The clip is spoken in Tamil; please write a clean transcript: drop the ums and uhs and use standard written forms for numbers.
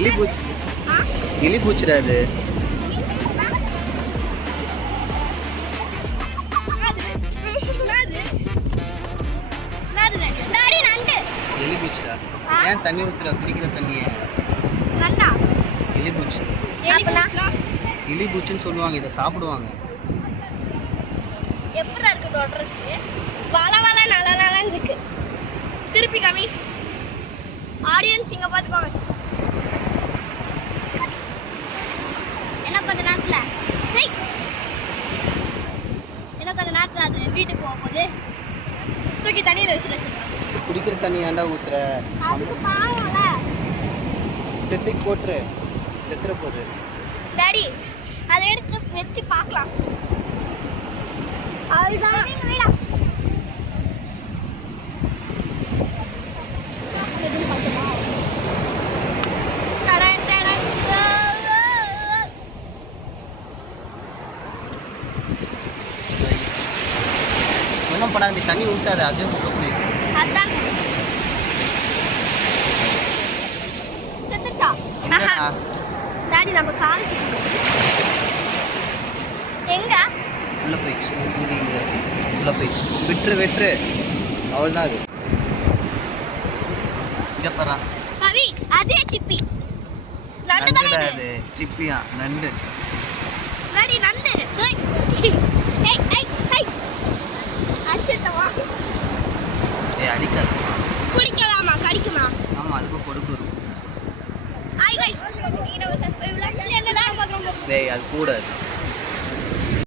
இலிபூச்சி இலிபூச்சிடா அது. எலிபூச்சிடா. ஏன் தண்ணி ஊத்துற? குடிக்கிற தண்ணியே எலிபூச்சி. இலிபூச்சின்னு சொல்லுவாங்க. இதை சாப்பிடுவாங்க. எப்படி இருக்கு தொடர்றதுக்கு? வள வள நல்ல நல்லன்னு இருக்கு. திருப்பி காமி. ஆடியன்ஸ் இங்க பாத்துக்கோங்க. என்ன கொஞ்ச நேரத்துல அது வீட்டுக்கு போகும்போது தூக்கி தண்ணியில வச்சுட்டு குடிக்கிற தண்ணி ஏன்டா ஊத்துற? அதுக்கு பாவம்ல. செத்துக்கு போட்டுரு. செத்துற போகுது. டாடி அதை எடுத்து வச்சு பார்க்கலாம். அதுதான் வீடா. ஒன்றும் பண்ணாது. நீ தண்ணி ஊற்றாத. அது அதான் செத்துச்சா? டாடி நம்ம கால் எங்க உள்ள போயிடுச்சு. இங்கே உள்ள போயிடுச்சு. வெற்று அவ்வளோதான். அது இங்கே பாரா. கவி அதே சிப்பி. நண்டு தானே அது? சிப்பியா? நண்டு. டாடி நண்டு. ஏய் ஏய் ஏய் அடிச்சட்டவா? ஏய் அடிக்காது. குடிக்கலாமா? கடிக்குமா? ஆமா, அதுக்கு கொடுக்கு இருக்கும். ஹாய் गाइस, நீங்க நம்ம சப்ஸ்கிரைப் லைக் என்னடா பார்க்கறோம். டேய் அது கூடாது.